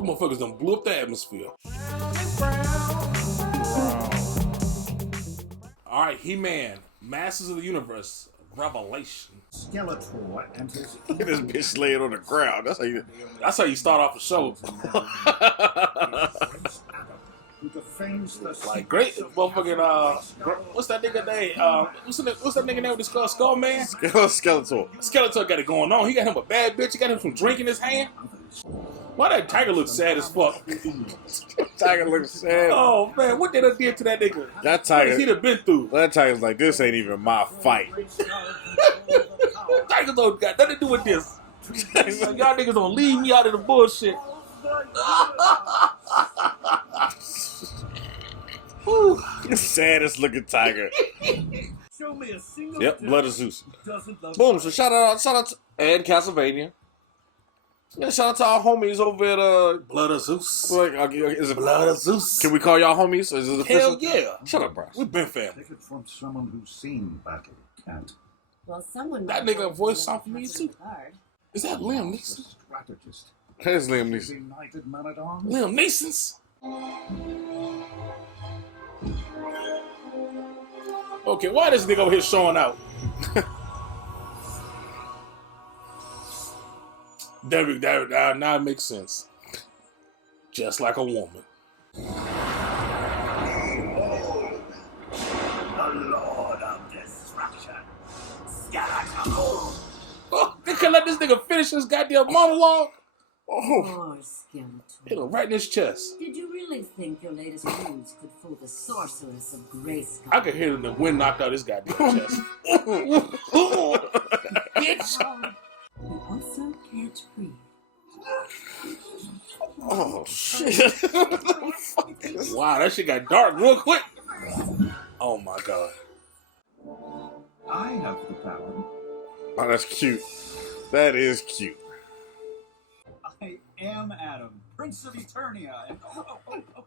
Them motherfuckers done blew up the atmosphere. Alright, He-Man, Masters of the Universe, Revelation. Skeletor and his Look at this bitch laying on the ground. That's how you start off the show. Like great motherfucking what's that nigga name? What's that nigga name with the skull man? Skeletor. Skeletor got it going on. He got him a bad bitch. He got him some drink in his hand. Why that tiger look sad as fuck? Tiger looks sad. Oh man, what they done did to that nigga? That tiger. What he done been through? That tiger's like, this ain't even my fight. Tiger don't got nothing to do with this. Like, y'all niggas don't leave me out of the bullshit. Saddest looking tiger. Show me a single Yep, Blood of Zeus. Boom, Boom, so shout out to and Castlevania. Yeah, shout out to our homies over at Blood of Zeus. Like, is it Blood of Zeus? Can we call y'all homies? Is it official? Hell yeah. Shut up, Bryce. We've been family. Take it from someone who's seen battle, can't. Well, someone that nigga voice sound familiar too. Is that Liam Neeson? Strategist. Here's Liam Neeson. United Man at Arms. Liam Neeson's. Okay, why this nigga over here showing out? Now it makes sense. Just like a woman. The Lord of Destruction. Skeletor. Oh, they can let this nigga finish his goddamn monologue. Poor Skeletor. Hit him right in his chest. Did you really think your latest moves could fool the sorceress of Grayskull? I could hear the wind knocked out his goddamn chest. Bitch! You also can't breathe. Oh shit! Wow, that shit got dark real quick. Oh my god. I have the power. Oh, that's cute. That is cute. I am Adam, Prince of Eternia, and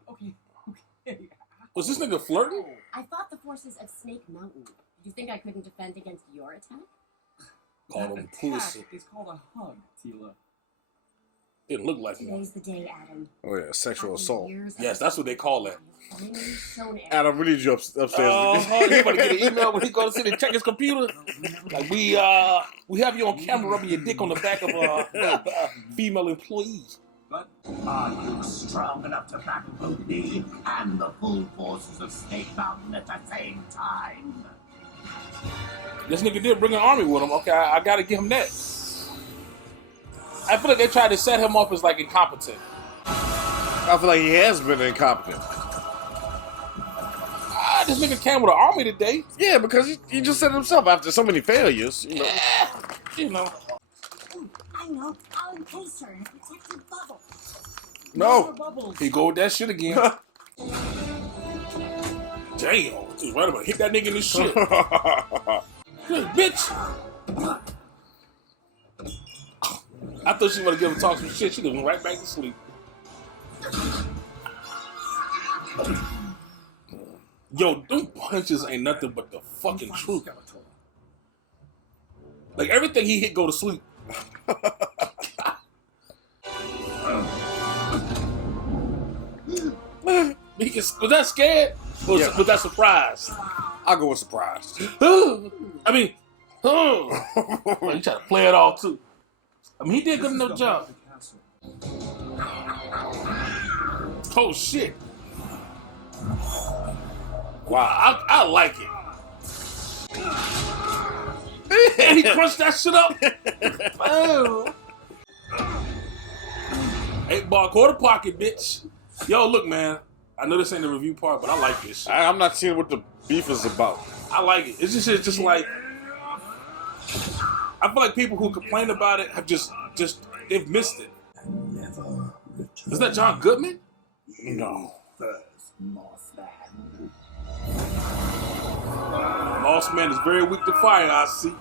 okay. Was this nigga flirting? I fought the forces of Snake Mountain. Did you think I couldn't defend against your attack? Called him pussy. It's called a hug, Tila. Didn't look like one. Today's the day, Adam. Oh yeah, sexual assault. Yes, that's what they call that. Adam, we need you upstairs. You about to get an email when he goes to sit and check his computer. Like we have you on camera rubbing your dick on the back of a female employee. But are you strong enough to battle both me and the full forces of Snake Mountain at the same time? This nigga did bring an army with him. Okay, I gotta give him that. I feel like they tried to set him off as like incompetent. I feel like he has been incompetent. This nigga came with an army today. Yeah, because he just said himself after so many failures, you know. You know. I know. I'll encase her in a protective bubble. No. He go with that shit again. Damn. Just right about hit that nigga in his shit. Bitch. I thought she was gonna give him talk some shit. She just went right back to sleep. Yo, them punches ain't nothing but the fucking truth. Like everything he hit go to sleep. Was that scared? Or was that surprised? I'll go with surprised. I mean, you try to play it all too. I mean, he did a good enough job. Oh shit! Wow, I like it. And he crunched that shit up. Oh. 8-ball quarter pocket, bitch. Yo, look, man. I know this ain't the review part, but I like this shit. I'm not seeing what the beef is about. I like it. It's just like I feel like people who complain about it have just they've missed it. Is that John Goodman? No. Mossman is very weak to fire, I see.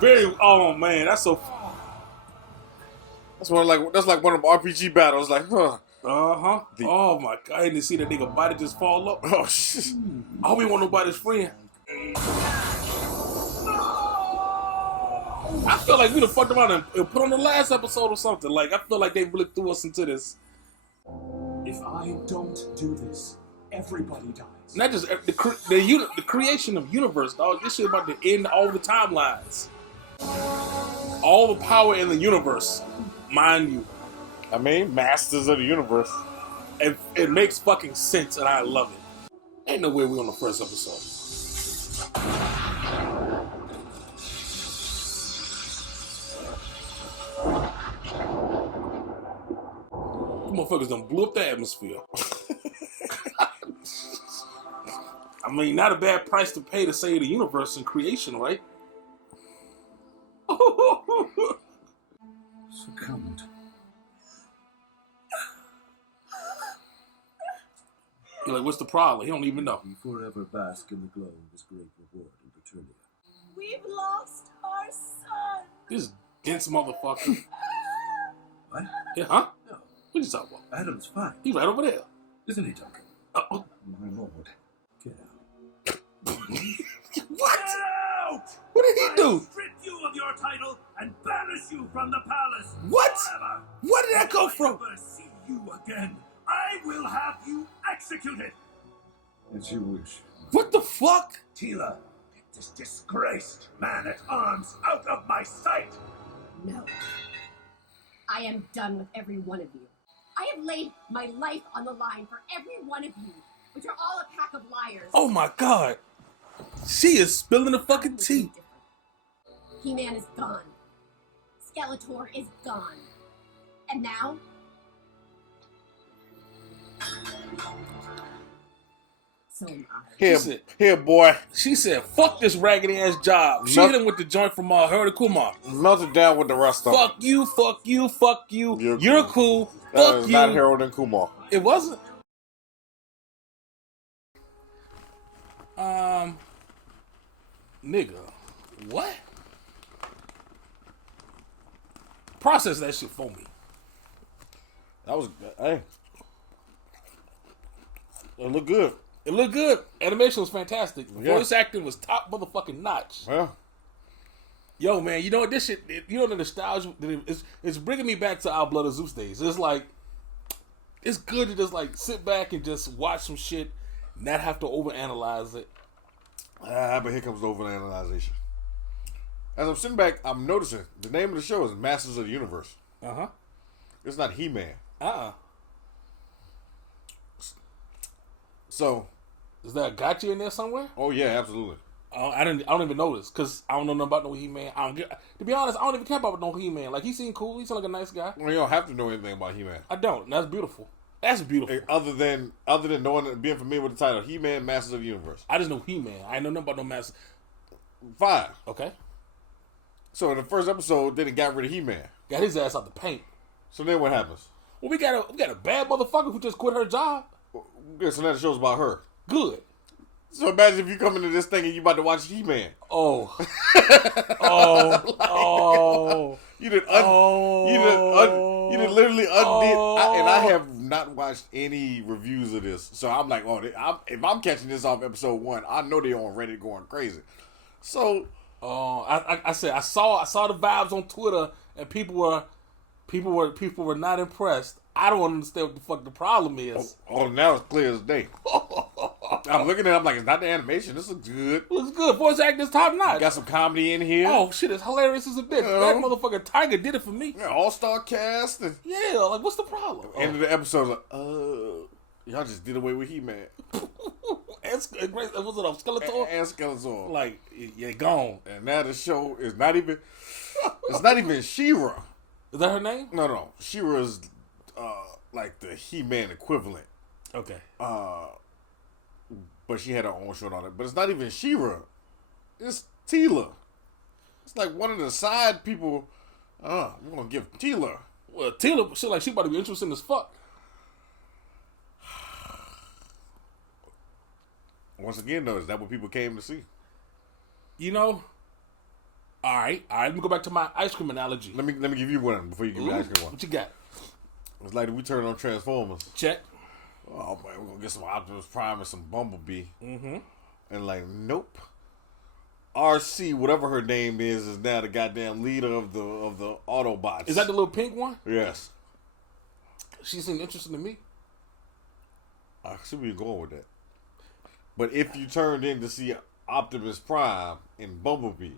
Very. Oh man, that's so. That's like one of them RPG battles. Like, huh? Oh my god! I didn't see that nigga body just fall up. Oh shit! I hope he want nobody's friend. I feel like we done fucked around and put on the last episode or something. Like, I feel like they really threw us into this. If I don't do this, everybody dies. Not just the creation of universe, dog. This shit about to end all the timelines. All the power in the universe, mind you. I mean, masters of the universe. It makes fucking sense, and I love it. Ain't no way we on the first episode. You motherfuckers done blew up the atmosphere. I mean, not a bad price to pay to save the universe and creation, right? Succumbed. You're like, what's the problem? He don't even know. You forever bask in the glow of this great reward in Petunia. We've lost our son. This dense motherfucker. What? Yeah, huh? No, What you talking about? Adam's fine. He's right over there. Isn't he, Duncan? Oh. My lord. Get out. What? Get out! What did he do? Strip you of your title and banish you from the palace. What? Forever. Where did that go from? If I ever see you again, I will have you executed. As you wish. What the fuck? Tila, get this disgraced man-at-arms out of my sight. No. I am done with every one of you. I have laid my life on the line for every one of you, which are all a pack of liars. Oh my god. She is spilling the fucking tea. He-Man is gone. Skeletor is gone. And now? So am I. Here, boy. She said, fuck this raggedy ass job. She hit him with the joint from Harold Kumar. Melt it down with the rest of them. Fuck you, fuck you, fuck you. You're cool. That Fuck is you. not Harold and Kumar. It wasn't. Nigga. What? Process that shit for me. That was, hey. It looked good. It looked good. Animation was fantastic. Yeah. Voice acting was top motherfucking notch. Yeah. Yo, man, you know what? This shit, you know the nostalgia, it's bringing me back to our Blood of Zeus days. It's like, it's good to just like sit back and just watch some shit, not have to overanalyze it. But here comes the overanalyzation. As I'm sitting back, I'm noticing the name of the show is Masters of the Universe. Uh-huh. It's not He-Man. Uh-uh. So, Is there a gotcha in there somewhere? oh yeah, absolutely. I don't even know this because I don't know nothing about no He-Man. To be honest, I don't even care about no He-Man. Like, he seemed cool. He seemed like a nice guy. Well, you don't have to know anything about He-Man. I don't. And that's beautiful. That's beautiful. Other than knowing, being familiar with the title, He-Man, Masters of the Universe. I just know He-Man. I ain't know nothing about no Master. Fine. Okay. So in the first episode, then it got rid of He-Man. Got his ass out the paint. So then what happens? Well, we got a bad motherfucker who just quit her job. Yeah, so now the show's about her. Good. So imagine if you come into this thing and you about to watch He-Man. Oh. Oh. You did literally undid. And I have not watched any reviews of this, so I'm like, if I'm catching this off episode 1, I know they're on Reddit going crazy. So, I said I saw the vibes on Twitter, and people were not impressed. I don't understand what the fuck the problem is. now it's clear as day. I'm looking at it, I'm like, it's not the animation. This looks good. Looks good. Voice acting is top notch. Got some comedy in here. Oh shit, it's hilarious as a bitch. That motherfucker Tiger did it for me. Yeah, all-star cast. And Yeah, like what's the problem? end of the episode, like, y'all just did away with He-Man. Was it on Skeletor? And Skeletor. Like, yeah, gone. And now the show is not even, it's not even She-Ra. Is that her name? No. She-Ra is like the He-Man equivalent. Okay. But she had her own show on it. But it's not even She-Ra. It's Tila. It's like one of the side people. We're gonna give Tila. Well, Taylor, shit like she about to be interesting as fuck. Once again, though, is that what people came to see? You know. All right. Let me go back to my ice cream analogy. Let me give you one before you give me the ice cream one. What you got? It's like we turn on Transformers. Check. Oh man, we're gonna get some Optimus Prime and some Bumblebee. Mm-hmm. And like, nope. RC, whatever her name is now the goddamn leader of the Autobots. Is that the little pink one? Yes. She seemed interesting to me. I see where you're going with that. But if you turned in to see Optimus Prime in Bumblebee,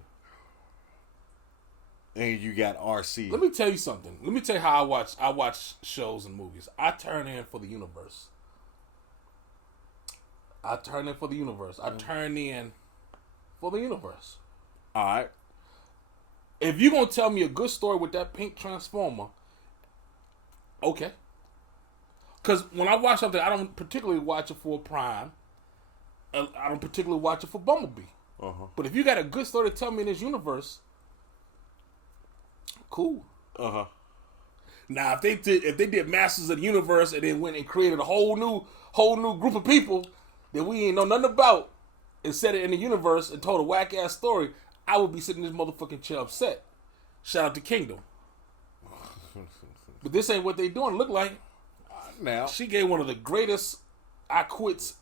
and you got RC. Let me tell you something. Let me tell you how I watch shows and movies. I turn in for the universe. I turn in for the universe. All right. If you're going to tell me a good story with that pink Transformer, okay. Because when I watch something, I don't particularly watch it for Prime. I don't particularly watch it for Bumblebee. Uh-huh. But if you got a good story to tell me in this universe, cool. Uh-huh. Now, if they did Masters of the Universe and then went and created a whole new group of people that we ain't know nothing about and set it in the universe and told a whack ass story, I would be sitting in this motherfucking chair upset. Shout out to Kingdom. But this ain't what they doing. Look like Now she gave one of the greatest I quits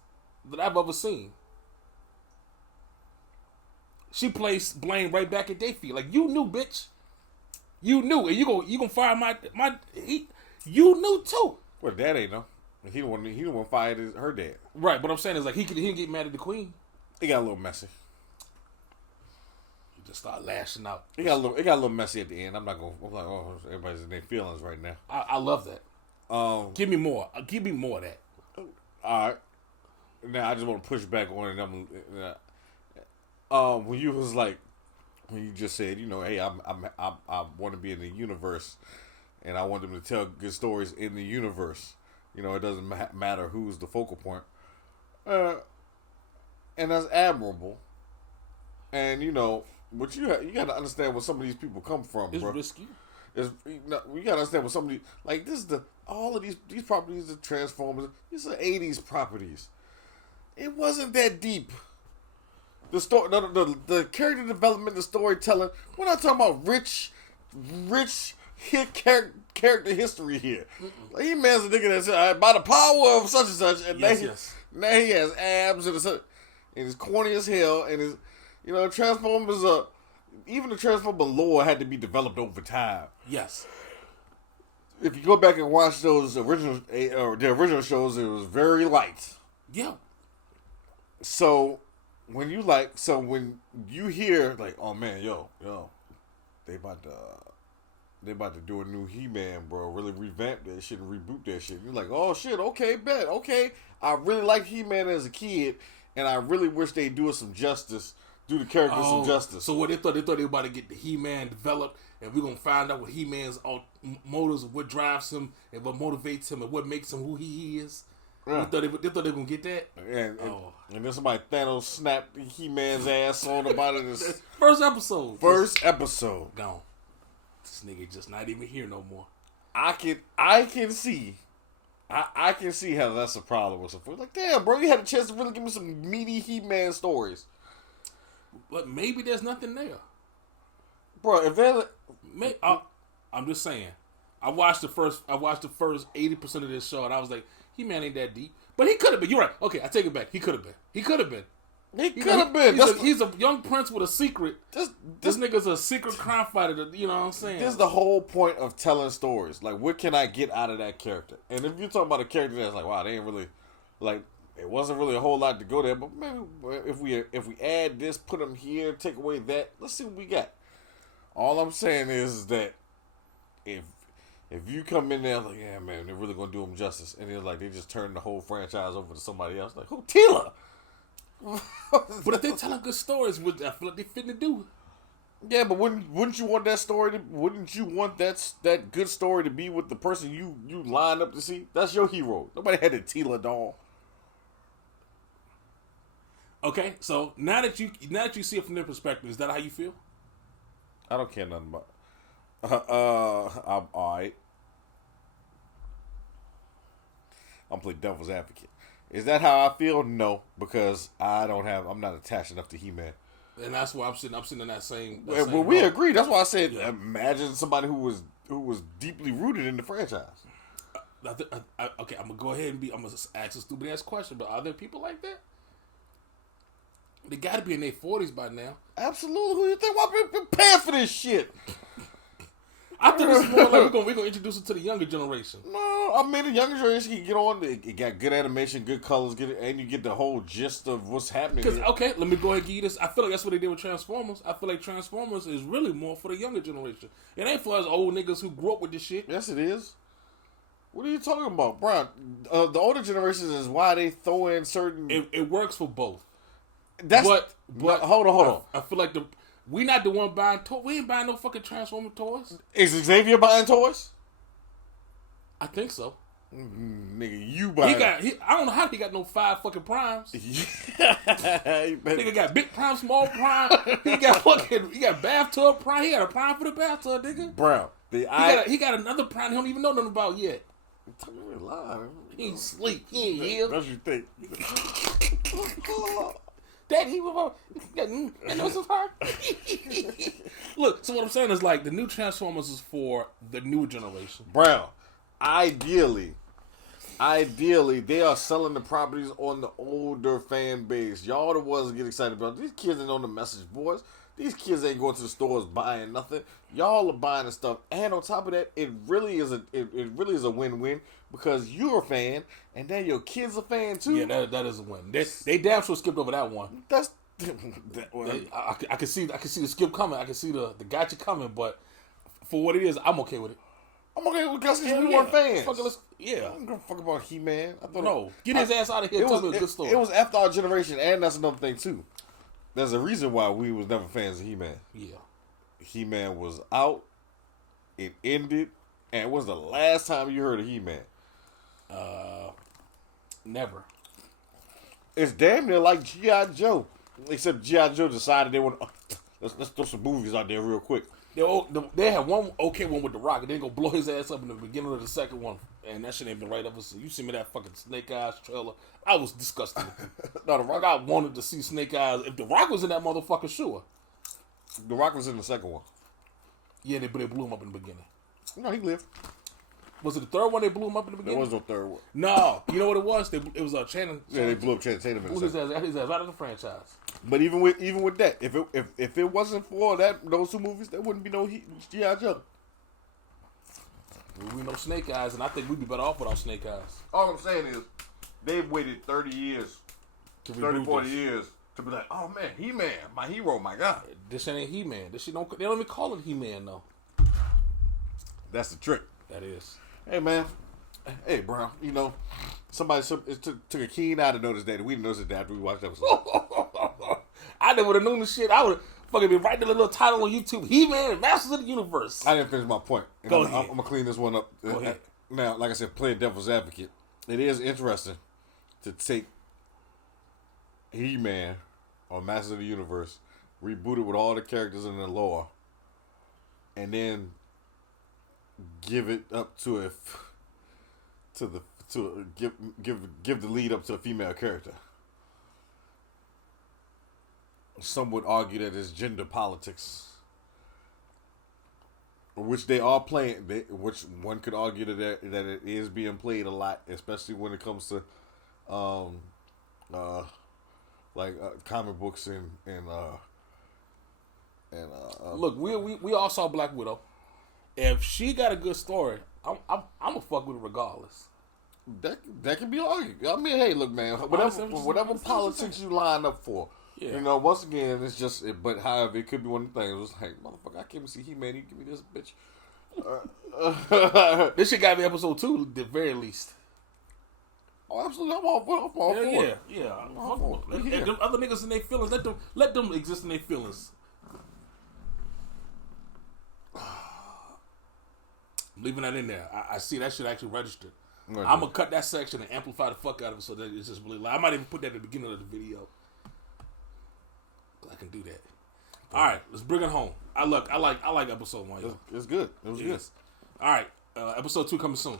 that I've ever seen. She placed blame right back at their feet. Like, you knew, bitch. You knew, and you gonna fire you knew too. well, Dad ain't know. He the one fired her dad. Right, but I'm saying is like he didn't get mad at the queen. It got a little messy. He just started lashing out. It got a little messy at the end. I'm like, oh, everybody's in their feelings right now. I love that. Give me more. Give me more of that. All right. Now I just want to push back on it. When you was like, when you just said, hey, I want to be in the universe, and I want them to tell good stories in the universe. It doesn't matter who's the focal point, and that's admirable. And but you got to understand where some of these people come from, It's bro. risky. You got to understand what some of these, like this is all of these properties are Transformers. These are 80s properties. It wasn't that deep. The story, the character development, the storytelling. We're not talking about rich hit character history here. Like, He-Man's a nigga that's by the power of such and such, and now he has abs and he's corny as hell, and his Transformers even the Transformer lore had to be developed over time. Yes. If you go back and watch those original shows, it was very light. Yeah. So when you hear like, oh man, yo, they about to do a new He-Man, bro. Really revamp that shit and reboot that shit. You're like, oh shit, okay, bet, okay. I really liked He-Man as a kid, and I really wish they'd do some justice. Do the character some justice. So what they thought they were about to get the He-Man developed, and we're gonna find out what He-Man's motives, what drives him, and what motivates him, and what makes him who he is. Yeah. They thought they were gonna get that. And then somebody Thanos snapped He-Man's ass on about it. First episode. Gone. This nigga just not even here no more. I can see how that's a problem with some folks. Like, damn, bro, you had a chance to really give me some meaty He-Man stories. But maybe there's nothing there. Bro, if they're... I'm just saying. I watched the first 80% of this show, and I was like, He-Man ain't that deep. But he could have been. You're right. Okay, I take it back. He could have been. He's a young prince with a secret. This nigga's a secret crime fighter. You know what I'm saying? This is the whole point of telling stories. Like, what can I get out of that character? And if you're talking about a character that's like, wow, they ain't really... Like, it wasn't really a whole lot to go there, but maybe if we add this, put them here, take away that, let's see what we got. All I'm saying is that if you come in there like, yeah, man, they're really gonna do them justice, and they're like, they just turn the whole franchise over to somebody else, like, who? Tila? But if they're telling good stories, I feel like they fitting to do. Yeah, but wouldn't you want that story? Wouldn't you want that good story to be with the person you lined up to see? That's your hero. Nobody had a Tila doll. Okay, so now that you see it from their perspective, is that how you feel? I don't care nothing about it. I'm alright. I'm playing devil's advocate. Is that how I feel? No, because I'm not attached enough to He-Man. And that's why I'm sitting in that same. Well, we agree. That's why I said, imagine somebody who was deeply rooted in the franchise. Okay, I'm gonna go ahead and I'm gonna ask a stupid ass question, but are there people like that? They got to be in their 40s by now. Absolutely. Who you think? Why we paying for this shit? I think it's more like we're gonna introduce it to the younger generation. No, I mean the younger generation can get on. It got good animation, good colors, and you get the whole gist of what's happening. Because okay, let me go ahead and give you this. I feel like that's what they did with Transformers. I feel like Transformers is really more for the younger generation. It ain't for us old niggas who grew up with this shit. Yes, it is. What are you talking about, Brian? The older generations is why they throw in certain. It works for both. That's but hold on. I feel like we not the one buying toys. We ain't buying no fucking Transformer toys. Is Xavier buying toys? I think so. Nigga, you buying? I don't know how he got no 5 fucking primes. Nigga got big prime, small prime. He got bathtub prime. He got a prime for the bathtub, nigga. Brown. He got another prime he don't even know nothing about yet. He ain't sleep. He ain't here. That's what you think. Daddy, look, so what I'm saying is like the new Transformers is for the new generation. Brown, ideally, they are selling the properties on the older fan base. Y'all the ones that get excited about it. These kids ain't on the message boards. These kids ain't going to the stores buying nothing. Y'all are buying the stuff, and on top of that, it really is a win-win because you're a fan, and then your kids a fan too. Yeah, that is a win. They damn sure skipped over that one. That's I can see the skip coming. I can see the gotcha coming, but for what it is, I'm okay with it. I'm okay with because we weren't fans. I don't give a fuck about He-Man. Get his ass out of here. Tell me a good story. It was after our generation, and that's another thing too. There's a reason why we was never fans of He-Man. Yeah. He-Man was out. It ended. And it was the last time you heard of He-Man? Never. It's damn near like G.I. Joe. Except G.I. Joe decided they want to... let's throw some movies out there real quick. They had one with The Rock, and then go blow his ass up in the beginning of the second one. And that shit ain't been right ever since. You see me that fucking Snake Eyes trailer. I was disgusted. No, The Rock, I wanted to see Snake Eyes. If The Rock was in that motherfucker, sure. The Rock was in the second one. Yeah, they blew him up in the beginning. No, he lived. Was it the third one they blew him up in the beginning? There was no third one. No. You know what it was? It was Channing. Yeah, they blew up Channing Tatum in the second. His ass right in the franchise. But even with that, if it wasn't for those two movies, there wouldn't be no G.I. Joe. We know Snake Eyes, and I think we'd be better off without Snake Eyes. All I'm saying is, they've waited 30 years, 40 years to be like, oh man, He-Man, my hero, my God. This ain't He-Man. They don't even call it He-Man though. That's the trick. That is. Hey man, hey Brown, somebody took a keen eye to notice that. We didn't notice it after we watched the episode. I never would have known the shit. I would have fucking been writing the little title on YouTube, He-Man and Masters of the Universe. I didn't finish my point. Go ahead. I'm going to clean this one up. Go ahead. Now, like I said, playing devil's advocate, it is interesting to take He-Man or Masters of the Universe, reboot it with all the characters in the lore, and then give it up give the lead up to a female character. Some would argue that it's gender politics, which they are playing. Which one could argue that it is being played a lot, especially when it comes to, comic books and look, we all saw Black Widow. If she got a good story, I'm gonna fuck with it regardless. That can be argued. I mean, hey, look, man, whatever politics you line up for. Yeah. Once again, it's just. But however, it could be one of the things. It was like, motherfucker, I came to see He-Man. You give me this bitch. This shit got me episode 2 at the very least. Oh, absolutely! I'm all for it. Yeah. Them other niggas in their feelings. Let them exist in their feelings. Leaving that in there. I see that shit actually registered. I'm gonna cut that section and amplify the fuck out of it so that it's just really loud. I might even put that at the beginning of the video. I can do that. All right, let's bring it home. I like episode 1. Yo. It's good. It was good. All right, episode 2 coming soon.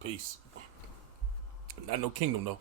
Peace. Not no kingdom though.